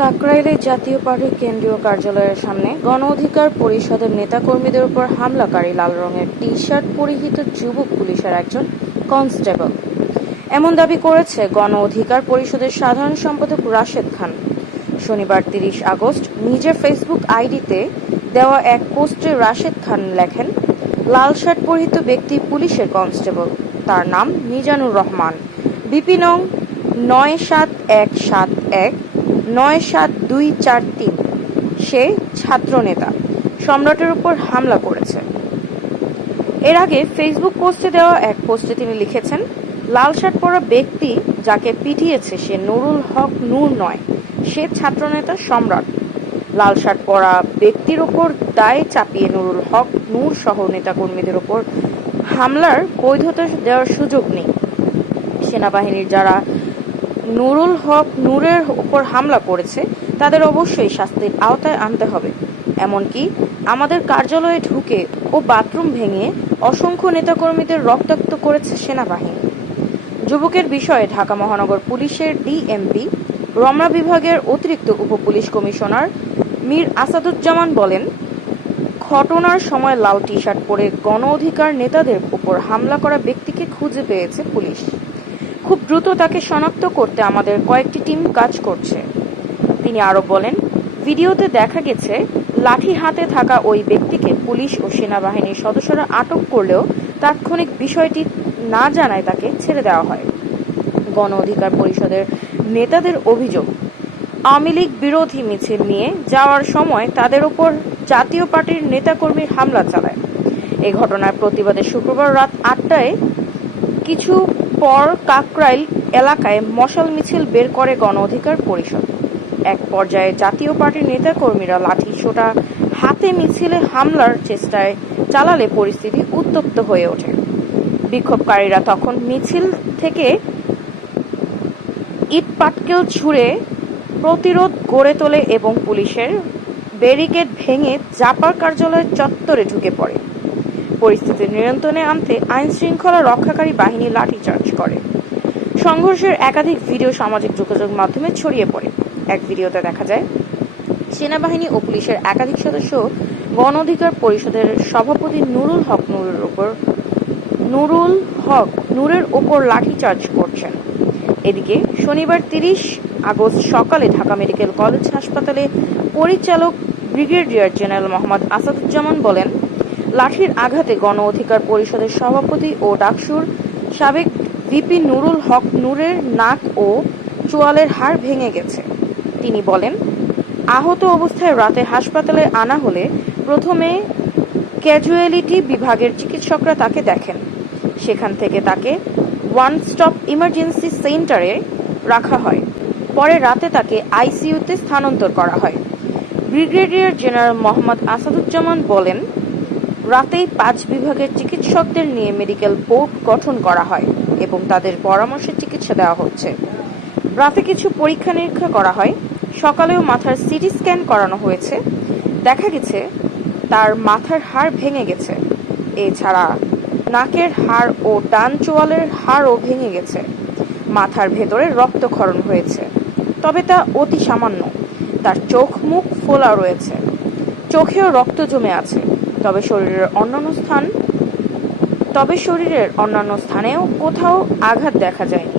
কাকরাইলে জাতীয় পার্টির কেন্দ্রীয় কার্যালয়ের সামনে গণ অধিকার পরিষদের নেতাকর্মীদের উপর হামলাকারী লাল রঙের টি শার্ট পরিহিত যুবক পুলিশের একজন কনস্টেবল। এমন দাবি করেছে গণ অধিকার পরিষদের সাধারণ সম্পাদক রাশেদ খান। শনিবার তিরিশ আগস্ট নিজের ফেসবুক আইডিতে দেওয়া এক পোস্টে রাশেদ খান লেখেন, লাল শার্ট পরিহিত ব্যক্তি পুলিশের কনস্টেবল। তার নাম মিজানুর রহমান। বিপি নং নয় সাত এক সাত এক নয় সাত দুই চার তিন। সে ছাত্রনেতা। সম্রাটের উপর হামলা করেছে। এর আগে ফেসবুক পোস্টে দেওয়া এক পোস্টে তিনি লিখেছেন, লাল শার্ট পরা ব্যক্তি যাকে পিটিয়েছে সে নুরুল হক নূর নয়, সে ছাত্রনেতা সম্রাট। লাল শার্ট পরা ব্যক্তির ওপর দায় চাপিয়ে নুরুল হক নূর সহ নেতাকর্মীদের ওপর হামলার বৈধতা দেওয়ার সুযোগ নেই। সেনাবাহিনীর যারা নুরুল হক নূরের উপর হামলা করেছে, তাদের অবশ্যই শাস্তির আওতায় আনতে হবে। এমনকি আমাদের কার্যালয়ে ঢুকে ও বাথরুম ভেঙে অসংখ্য নেতাকর্মীদের রক্তাক্ত করেছে সেনাবাহিনী। যুবকের বিষয়ে ঢাকা মহানগর পুলিশের ডিএমপি, রমনা বিভাগের অতিরিক্ত উপপুলিশ কমিশনার মীর আসাদুজ্জামান বলেন, ঘটনার সময় লাল টি শার্ট পরে গণ অধিকার নেতাদের উপর হামলা করা ব্যক্তিকে খুঁজে পেয়েছে পুলিশ। খুব দ্রুত তাকে শনাক্ত করতে আমাদের কয়েকটি টিম কাজ করছে। তিনি আরও বলেন, ভিডিওতে দেখা গেছে, লাঠি হাতে থাকা ওই ব্যক্তিকে পুলিশ ও সেনাবাহিনীর সদস্যরা আটক করলেও তাৎক্ষণিক বিষয়টি না জানায় তাকে ছেড়ে দেওয়া হয়। গণ অধিকার পরিষদের নেতাদের অভিযোগ, আওয়ামী লীগ বিরোধী মিছিল নিয়ে যাওয়ার সময় তাদের উপর জাতীয় পার্টির নেতাকর্মীর হামলা চালায়। এ ঘটনার প্রতিবাদে শুক্রবার রাত আটটায় কিছু পর কাকরাইল এলাকায় মশাল মিছিল বের করে গণ অধিকার পরিষদ। এক পর্যায়ে জাতীয় পার্টির নেতাকর্মীরা লাঠি সোটা হাতে মিছিলে হামলার চেষ্টায় চালালে পরিস্থিতি উত্তপ্ত হয়ে ওঠে। বিক্ষোভকারীরা তখন মিছিল থেকে ইট পাটকেল ছুঁড়ে প্রতিরোধ গড়ে তোলে এবং পুলিশের ব্যারিকেড ভেঙে জাপার কার্যালয়ের চত্বরে ঢুকে পড়ে। পরিস্থিতি নিয়ন্ত্রণে আনতে আইন শৃঙ্খলা রক্ষাকারী বাহিনী লাঠিচার্জ করে। সংঘর্ষের একাধিক ভিডিও সামাজিক যোগাযোগ মাধ্যমে ছড়িয়ে পড়ে। এক ভিডিওতে দেখা যায়, সেনাবাহিনী ও পুলিশের একাধিক সদস্য গণ অধিকার পরিষদের সভাপতি নুরুল হক নুরের উপর নুরুল হক নূরের ওপর লাঠিচার্জ করছেন। এদিকে শনিবার তিরিশ আগস্ট সকালে ঢাকা মেডিকেল কলেজ হাসপাতালে পরিচালক ব্রিগেডিয়ার জেনারেল মোহাম্মদ আসাদুজ্জামান বলেন লাঠির আঘাতে গণ অধিকার পরিষদের সভাপতি ও ডাকসুর সাবেক ভিপি নুরুল হক নূরের নাক ও চোয়ালের হাড় ভেঙে গেছে। তিনি বলেন, আহত অবস্থায় রাতে হাসপাতালে আনা হলে প্রথমে ক্যাজুয়ালিটি বিভাগের চিকিৎসকরা তাকে দেখেন। সেখান থেকে তাকে ওয়ান স্টপ ইমার্জেন্সি সেন্টারে রাখা হয়। পরে রাতে তাকে আইসিইউতে স্থানান্তর করা হয়। ব্রিগেডিয়ার জেনারেল মোহাম্মদ আসাদুজ্জামান বলেন রাতেই পাঁচ বিভাগের চিকিৎসকদের নিয়ে মেডিকেল বোর্ড গঠন করা হয় এবং তাদের পরামর্শে চিকিৎসা দেওয়া হচ্ছে। রাতে কিছু পরীক্ষা নিরীক্ষা করা হয়। সকালেও মাথার সিটি স্ক্যান করানো হয়েছে। দেখা গেছে, তার মাথার হাড় ভেঙে গেছে। এছাড়া নাকের হাড় ও ডান চোয়ালের হাড়ও ভেঙে গেছে। মাথার ভেতরে রক্তক্ষরণ হয়েছে। তবে তা অতি সামান্য। তার চোখ মুখ ফোলা রয়েছে। চোখেও রক্ত জমে আছে। তবে শরীরের অন্যান্য স্থান তবে শরীরের অন্যান্য স্থানেও কোথাও আঘাত দেখা যায়নি।